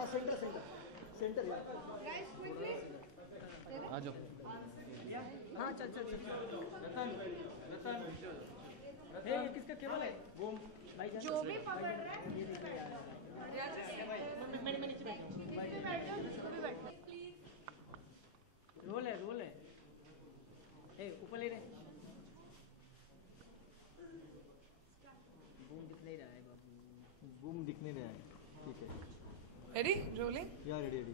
हाँ centre centre centre यार। आ जाओ। हाँ चल चल चल। किसका केबल है? वो भाई जो भी पकड़ रहा है मैं नीचे बैठा हूँ। रोल है रोल है। ऊपर ले रहे। बूम दिख नहीं रहा है बाबू। बूम दिख नहीं रहा है। ठीक है। Ready? Rolling? Yeah, ready, ready.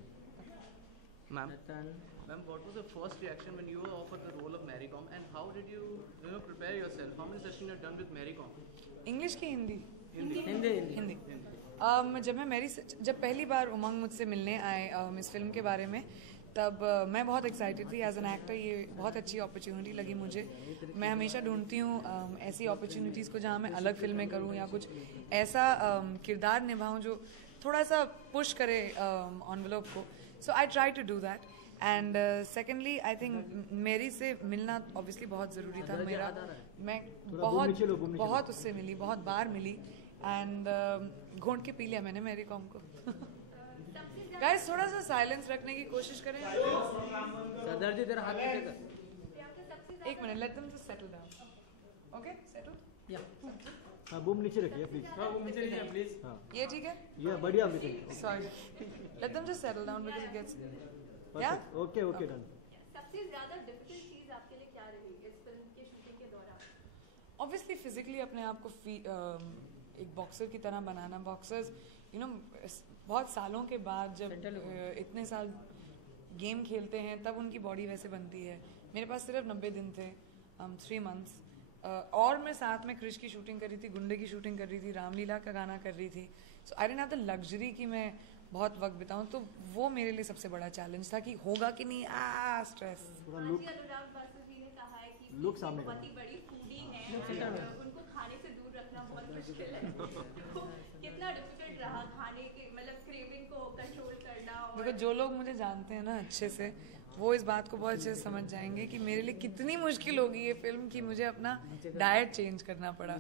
Ma'am, Nathan. ma'am, what was the first reaction when you were offered the role of Mary Kom, and how did you prepare yourself? How many sessions you have done with Mary Kom? English की हिंदी? हिंदी हिंदी। जब पहली बार उमंग मुझसे मिलने आए इस film के बारे में, तब मैं बहुत एक्साइटेड थी एज एन एक्टर। ये बहुत अच्छी अपॉर्चुनिटी लगी मुझे। मैं हमेशा ढूंढती हूँ ऐसी अपॉर्चुनिटीज़ को जहाँ मैं अलग फिल्में करूँ या कुछ ऐसा किरदार निभाऊँ जो थोड़ा सा पुश करे एनवेलप को। So I try to do that. And secondly I think मेरी से मिलना ऑब्वियसली बहुत ज़रूरी था। मेरा मैं बहुत उससे मिली, बहुत बार मिली एंड घोंट के पी लिया मैंने मेरी कॉम को। गाइस थोड़ा सा साइलेंस रखने की कोशिश करें। सदर जी तेरा हाथ नीचे कर। एक minute, late them just settle down. Okay settle. या हाँ बूम नीचे रखिए प्लीज। हाँ वो नीचे रखिए प्लीज। हाँ ये ठीक है? ये बढ़िया everything. Sorry, let them just settle down because it gets या ओके ओके डन। सबसे ज्यादा डिफिकल्ट चीज आपके लिए क्या रही इस फिल्म के शूटिंग के दौरान? ऑब्वियसली फिजिकली अपने आप को एक बॉक्सर की तरह बनाना। बॉक्सर्स यू नो बहुत सालों के बाद जब इतने साल गेम खेलते हैं तब उनकी बॉडी वैसे बनती है। मेरे पास सिर्फ 90 दिन थे, 3 मंथ्स। और मैं साथ में क्रिश की शूटिंग कर रही थी, गुंडे की शूटिंग कर रही थी, रामलीला का गाना कर रही थी। So I didn't have the luxury कि मैं बहुत वक्त बिताऊं। तो वो मेरे लिए सबसे बड़ा चैलेंज था कि होगा कि नहीं। स्ट्रेस। अनुराग बासु जी ने कहा है कि लुक सामने बहुत ही बड़ी फूडी है, उनको खाने से दूर रखना बहुत मुश्किल है। तो कितना डिफिकल्ट रहा खाने के मतलब क्रेविंग को कंट्रोल करना? देखो जो लोग मुझे जानते हैं ना अच्छे से, वो इस बात को बहुत अच्छे से समझ जाएंगे कि मेरे लिए कितनी मुश्किल होगी ये फिल्म कि मुझे अपना डाइट चेंज करना पड़ा।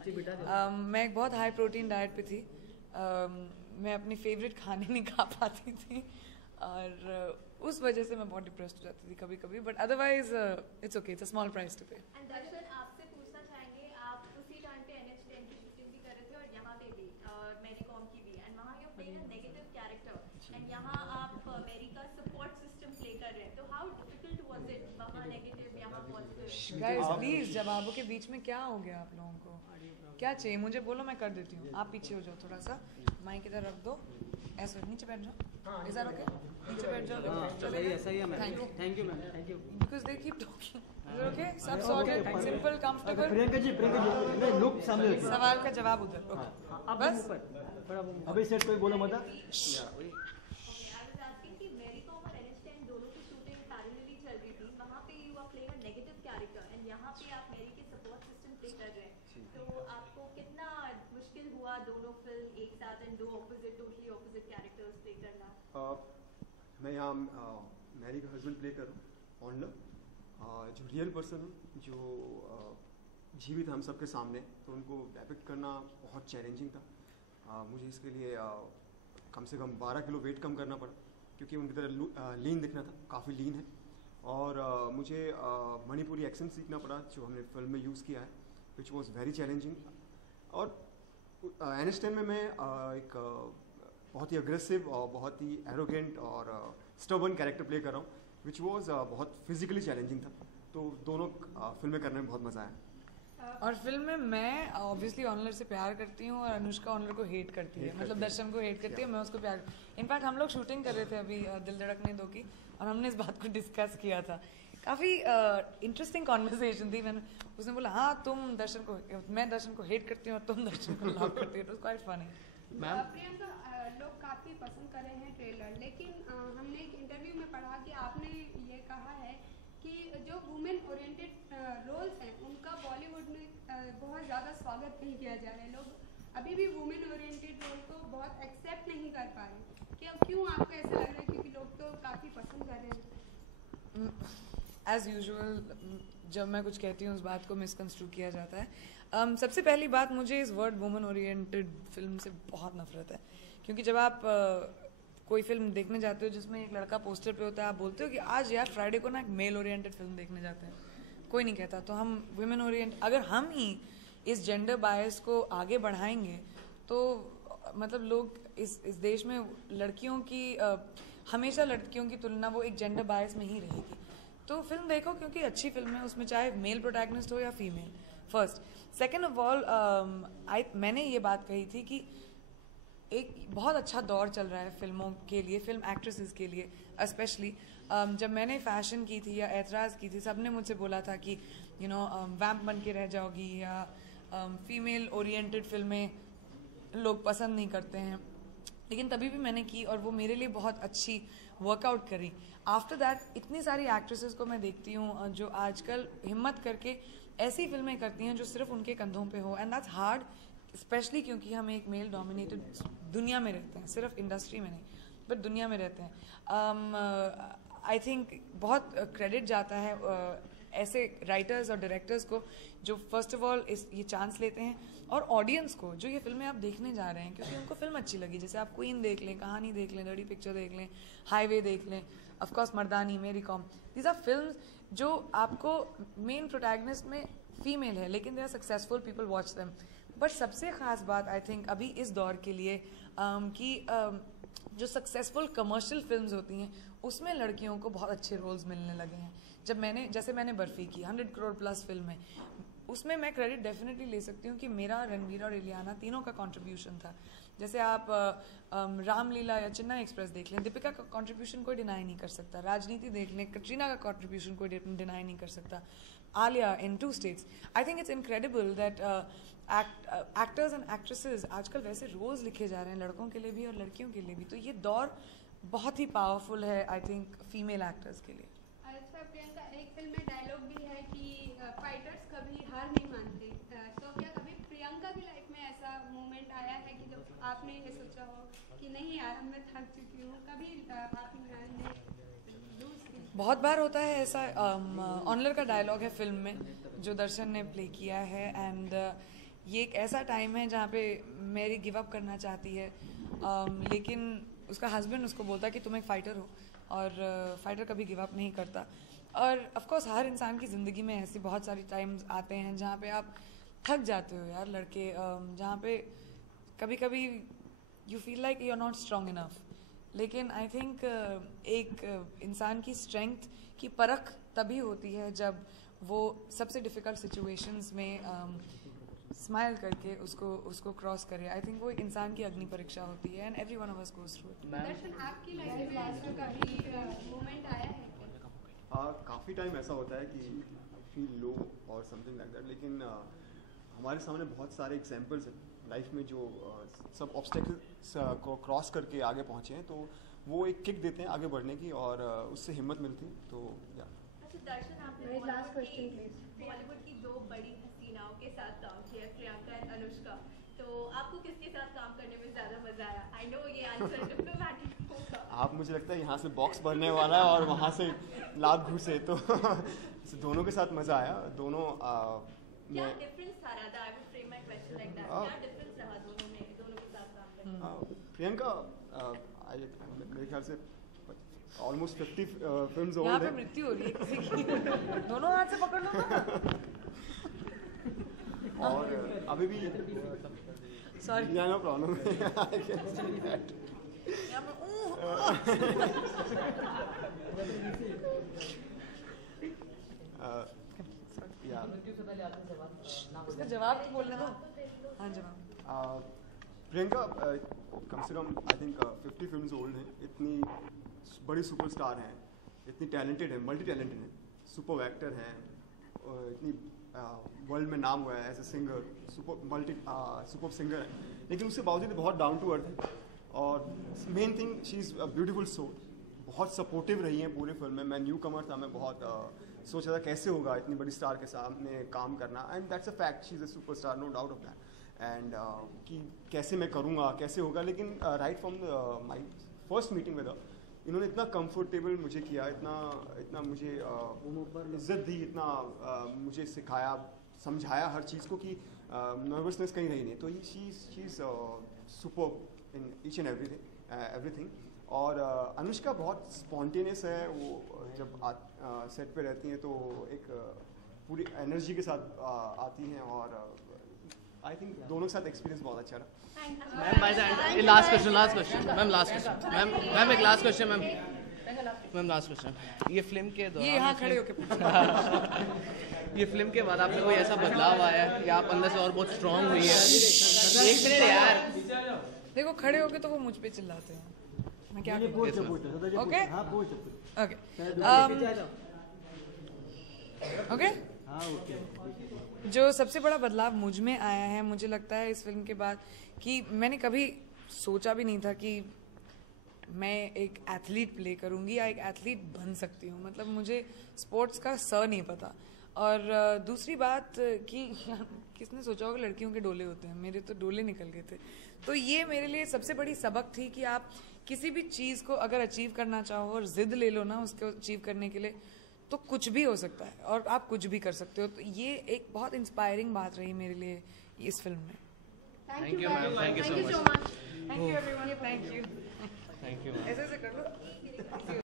मैं एक बहुत हाई प्रोटीन डाइट पे थी। मैं अपनी फेवरेट खाने नहीं खा पाती थी और उस वजह से मैं बहुत डिप्रेस्ड हो जाती थी कभी कभी। But otherwise it's okay, it's a small price to pay. Darshan आपसे पूछना चाहेंगे, आप उसी टाइम पे NH10 की शूटिंग भी कर रहे थे और यहाँ पे भी मैरी कॉम की भी, एंड वहाँ you playing a negative character and यहाँ आप मेरी का सपोर्ट सिस्टम प्ले कर रहे हैं। तो हाउ डिफिकल्ट वाज इट? वहाँ नेगेटिव, यहाँ पॉजिटिव। गाइस प्लीज जवाबों के बीच में क्या हो गया आप लोगों को? क्या चाहिए मुझे बोलो, मैं कर देती हूँ। आप पीछे हो जाओ थोड़ा सा, माइक इधर रख दो, ऐसे नीचे बैठ जाओ। Is that okay? नीचे बैठ जाओ। चलिए सही है ma'am. Thank you ma'am. Thank you. Because they keep talking. Okay सब sorted, simple, comfortable. Priyanka ji नहीं लुक सामने रखिए। सवाल का जवाब उधर। ओके अब बस ऊपर बड़ा बूम। अभी सेट कोई बोला मत। दोनों फिल्म एक साथ एंड दो टोटली ऑपोजिट कैरेक्टर्स प्ले करना? मैं यहाँ मैरी का हस्बैंड प्ले कर रहा हूँ, ऑनर, जो रियल पर्सन है, जो जीवित हम सबके सामने, तो उनको डेपिक्ट करना बहुत चैलेंजिंग था। मुझे इसके लिए कम से कम 12 किलो वेट कम करना पड़ा क्योंकि उनकी तरह लीन दिखना था, काफ़ी लीन है। और मुझे मणिपुरी एक्सेंट सीखना पड़ा जो हमने फिल्म में यूज़ किया है, विच वॉज वेरी चैलेंजिंग। और NH10 में मैं एक बहुत ही अग्रेसिव और बहुत ही एरोगेंट और स्टबर्न कैरेक्टर प्ले कर रहा हूँ, विच वॉज बहुत फिजिकली चैलेंजिंग था। तो दोनों फिल्में करने में बहुत मज़ा आया। और फिल्म में मैं ऑब्वियसली ऑनर से प्यार करती हूँ और अनुष्का ऑनर को हेट करती है, मतलब दर्शन को हेट करती है, मैं उसको प्यार। इनफैक्ट हम लोग शूटिंग कर रहे थे अभी दिल धड़कने दो की, और हमने इस बात को डिस्कस किया था। काफ़ी इंटरेस्टिंग कॉन्वर्सेशन थी। मैंने उसने बोला हाँ तुम दर्शन को, मैं दर्शन को हेट करती हूँ और तुम दर्शन को लव करती हो। It was quite funny. Ma'am Priyanka, लोग काफ़ी पसंद कर रहे हैं ट्रेलर, लेकिन हमने एक इंटरव्यू में पढ़ा कि आपने ये कहा है कि जो वुमेन ओरिएंटेड रोल्स हैं उनका बॉलीवुड में बहुत ज़्यादा स्वागत नहीं किया जा रहा है। लोग अभी भी वुमेन ओरिएंटेड रोल को बहुत एक्सेप्ट नहीं कर पा रहे। क्या क्यों आपको ऐसा लग रहा है? क्योंकि लोग तो काफ़ी पसंद कर रहे हैं। एज यूजुअल जब मैं कुछ कहती हूँ उस बात को मिसकंस्ट्रू किया जाता है। सबसे पहली बात, मुझे इस वर्ड वुमन ओरिएंटेड फिल्म से बहुत नफरत है, क्योंकि जब आप कोई फिल्म देखने जाते हो जिसमें एक लड़का पोस्टर पे होता है, आप बोलते हो कि आज यार फ्राइडे को ना एक मेल ओरिएंटेड फिल्म देखने जाते हैं, कोई नहीं कहता। तो हम वुमेन ओरिएंट, अगर हम ही इस जेंडर बायस को आगे बढ़ाएंगे तो मतलब लोग इस देश में लड़कियों की हमेशा लड़कियों की तुलना वो एक जेंडर बायस में ही रहेगी। तो फिल्म देखो क्योंकि अच्छी फिल्म है, उसमें चाहे मेल प्रोटैगनिस्ट हो या female. First, second of all मैंने ये बात कही थी कि एक बहुत अच्छा दौर चल रहा है फिल्मों के लिए, फिल्म एक्ट्रेसेस के लिए स्पेशली। जब मैंने फैशन की थी या एतराज़ की थी, सबने मुझसे बोला था कि यू नो वैम्प बन के रह जाओगी या फीमेल ओरिएंटेड फिल्में लोग पसंद नहीं करते हैं, लेकिन तभी भी मैंने की और वो मेरे लिए बहुत अच्छी वर्कआउट करी। आफ्टर दैट इतनी सारी एक्ट्रेसेस को मैं देखती हूँ जो आजकल हिम्मत करके ऐसी फिल्में करती हैं जो सिर्फ उनके कंधों पे हो, एंड दैट्स हार्ड, स्पेशली क्योंकि हम एक मेल डोमिनेटेड दुनिया में रहते हैं, सिर्फ इंडस्ट्री में नहीं बट दुनिया में रहते हैं। आई थिंक बहुत क्रेडिट जाता है ऐसे राइटर्स और डायरेक्टर्स को जो फर्स्ट ऑफ ऑल ये चांस लेते हैं, और ऑडियंस को जो ये फिल्में आप देखने जा रहे हैं क्योंकि उनको फिल्म अच्छी लगी। जैसे आप क्वीन देख लें, कहानी देख लें, डर्टी पिक्चर देख लें, हाईवे देख लें, ऑफकोर्स मर्दानी, मेरी कॉम, दीज आर फिल्म्स जो आपको मेन प्रोटैगनिस्ट में फीमेल है लेकिन they are successful, people watch them. But सबसे ख़ास बात आई थिंक अभी इस दौर के लिए कि जो सक्सेसफुल कमर्शियल फिल्म्स होती हैं उसमें लड़कियों को बहुत अच्छे रोल्स मिलने लगे हैं। जैसे मैंने बर्फ़ी की 100 करोड़ प्लस फिल्म है, उसमें मैं क्रेडिट डेफिनेटली ले सकती हूँ कि मेरा, रणवीर और इलियाना तीनों का कंट्रीब्यूशन था। जैसे आप रामलीला या चेन्नई एक्सप्रेस देख लें, दीपिका का कंट्रीब्यूशन कोई डिनाई नहीं कर सकता। राजनीति देख लें, कटरीना का कंट्रीब्यूशन कोई डिनाई नहीं कर सकता। आलिया इन 2 states, I think it's incredible that actors and actresses आजकल वैसे रोल्स लिखे जा रहे हैं लड़कों के लिए भी और लड़कियों के लिए भी। तो ये दौर बहुत ही पावरफुल है आई थिंक फीमेल एक्टर्स के लिए। अच्छा प्रियंका, एक फिल्म में डायलॉग भी है कि फाइटर्स कभी हार नहीं मानते, तो क्या कभी प्रियंका की लाइफ में ऐसा मोमेंट आया है कि जब आपने ये सोचा हो कि नहीं यार मैं थक चुकी हूँ, कभी आपने बहुत बार होता है ऐसा। ऑनलर का डायलॉग है फिल्म में जो दर्शन ने प्ले किया है, एंड ये एक ऐसा टाइम है जहाँ पे मैरी गिव अप करना चाहती है, लेकिन उसका हस्बैंड उसको बोलता है कि तुम एक फ़ाइटर हो और फाइटर कभी गिव अप नहीं करता। और ऑफ कोर्स हर इंसान की ज़िंदगी में ऐसी बहुत सारी टाइम्स आते हैं जहाँ पे आप थक जाते हो यार लड़के, जहाँ पे कभी कभी you feel like you are not strong enough. लेकिन आई थिंक एक इंसान की स्ट्रेंथ की परख तभी होती है जब वो सबसे डिफ़िकल्ट सिचुएशंस में स्माइल करके उसको क्रॉस करे। आई थिंक वो एक इंसान की अग्नि परीक्षा होती है, and every one of us goes through it. Darshan, आपकी लाइफ में ऐसा कभी मोमेंट आया है? काफ़ी टाइम ऐसा होता है कि फील लो और समथिंग लाइक दैट, लेकिन हमारे सामने बहुत सारे एग्जांपल्स हैं लाइफ में जो सब ऑब्स्टेकल्स को क्रॉस करके आगे पहुँचे हैं, तो वो एक किक देते हैं आगे बढ़ने की और उससे हिम्मत मिलती है। तो या अच्छा दर्शन, आपने बॉलीवुड की 2 बड़ी हसीनाओं के साथ काम किया, प्रियंका और अनुष्का, तो आपको किसके साथ काम करने में ज़्यादा मज़ा आया? आई नो ये आंसर डिप्लोमैटिक होगा। आप, मुझे लगता है यहाँ से बॉक्स भरने वाला है और वहाँ से लाभ घुसे, तो दोनों के साथ मज़ा आया। दोनों क्या डिफरेंस था? Radha, I would frame my question like that, क्या डिफरेंस रहा दोनों के साथ काम करने में? प्रियंका मेरे ख्याल से ऑलमोस्ट 50 फिल्म्स यहाँ ओल्ड पे है। मृत्यु हो रही है किसी की। दोनों हाथ से पकड़ लो ना। और अभी भी sorry, no problem. I can see that. यहाँ पे उसका जवाब तो बोलने दो। हाँ जवाब। प्रियंका कम से कम आई थिंक 50 फिल्म्स ओल्ड हैं। इतनी बड़ी सुपरस्टार हैं, इतनी टैलेंटेड है, मल्टी टैलेंटेड है, सुपर एक्टर हैं, इतनी वर्ल्ड में नाम हुआ है as a singer, super singer है, लेकिन उसके बावजूद बहुत डाउन टू अर्थ है। और main thing, she is a beautiful soul. बहुत सपोर्टिव रही हैं पूरे फिल्म में। मैं न्यू कमर था, मैं बहुत सोचा था कैसे होगा इतनी बड़ी स्टार के सामने काम करना, and that's a fact, she is a super star, no doubt of that. And कि कैसे मैं करूँगा, कैसे होगा, लेकिन right from my first meeting with her, इन्होंने इतना कंफर्टेबल मुझे किया, इतना मुझे इज्जत दी, इतना मुझे सिखाया, समझाया हर चीज़ को कि नर्वसनेस कहीं रही नहीं। तो she is super in each and everything, और अनुष्का बहुत स्पॉन्टेनियस है, वो जब सेट पे रहती हैं तो एक पूरी एनर्जी के साथ आती हैं, और आई थिंक दोनों के साथ एक्सपीरियंस बहुत अच्छा रहा। Ma'am by the end last question ma'am एक last question ma'am last question ये फिल्म के दौरान ये यहाँ खड़े होके ये फिल्म के बाद आपने कोई ऐसा बदलाव आया है या आप अंदर से और बहुत स्ट्रांग हुई है? एक मिनट यार, देखो खड़े होके तो वो मुझ पे चिल्लाते हैं, मैं क्या ये करूं? पूछ सकते हैं। ओके हाँ पूछ सकते ओके ओके हैं। हाँ ओके। जो सबसे बड़ा बदलाव मुझ में आया है, मुझे लगता है इस फिल्म के बाद, कि मैंने कभी सोचा भी नहीं था कि मैं एक एथलीट प्ले करूंगी या एक एथलीट बन सकती हूँ। मतलब मुझे स्पोर्ट्स का नहीं पता। और दूसरी बात कि किसने सोचा होगा लड़कियों के डोले होते हैं, मेरे तो डोले निकल गए थे। तो ये मेरे लिए सबसे बड़ी सबक थी कि आप किसी भी चीज़ को अगर अचीव करना चाहो और जिद ले लो ना उसको अचीव करने के लिए, तो कुछ भी हो सकता है और आप कुछ भी कर सकते हो। तो ये एक बहुत इंस्पायरिंग बात रही मेरे लिए इस फिल्म में। Thank you ma'am, thank you so much, thank you everyone, thank you. Thank you. ऐसे कर लो।